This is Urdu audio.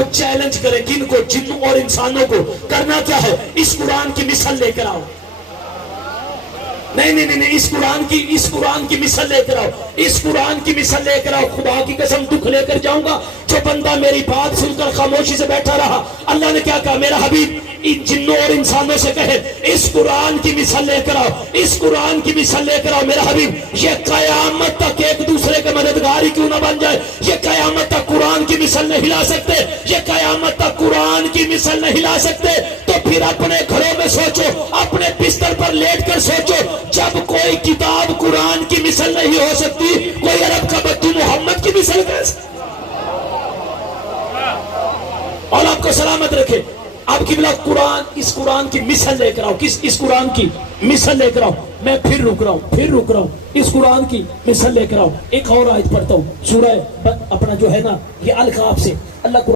اب چیلنج کریں کن کو؟ جنوں اور انسانوں کو۔ کرنا کیا ہے؟ اس قرآن کی مثال لے کر آؤ۔ نہیں، اس قرآن کی مثال لے کر آؤ، اس قرآن کی مثال لے کر آؤ۔ خدا کی قسم دکھ لے کر جاؤں گا، جو بندہ میری بات سن کر خاموشی سے بیٹھا رہا، اللہ نے کیا کہا؟ میرا حبیب ان جنوں اور انسانوں سے کہے اس قرآن کی مثال لے کر آؤ، اس قرآن کی مثال لے کر آؤ۔ میرا حبیب یہ قیامت تک ایک دوسرے کے مددگار ہی کیوں نہ بن جائے، یہ قیامت تک قرآن کی مثال نہیں لا سکتے، یہ قیامت تک قرآن کی مثال نہیں لا سکتے، تو پھر اپنے گھروں میں سوچو، اپنے بستر پر لیٹ کر سوچو، جب کوئی کتاب قرآن کی مثال نہیں ہو سکتی، کوئی عرب کا بدو محمد کی مثال کیسے؟ اور آپ کو سلامت رکھے۔ آپ کی بلا قرآن، اس قرآن کی مثال لے کر آؤ۔ اس قرآن کی مثال لے کر آؤ۔ میں پھر رک رہا ہوں، اس قرآن کی مثال لے کر آؤ۔ ایک اور آیت پڑھتا ہوں، سورہ اپنا جو ہے نا یہ القاف سے، اللہ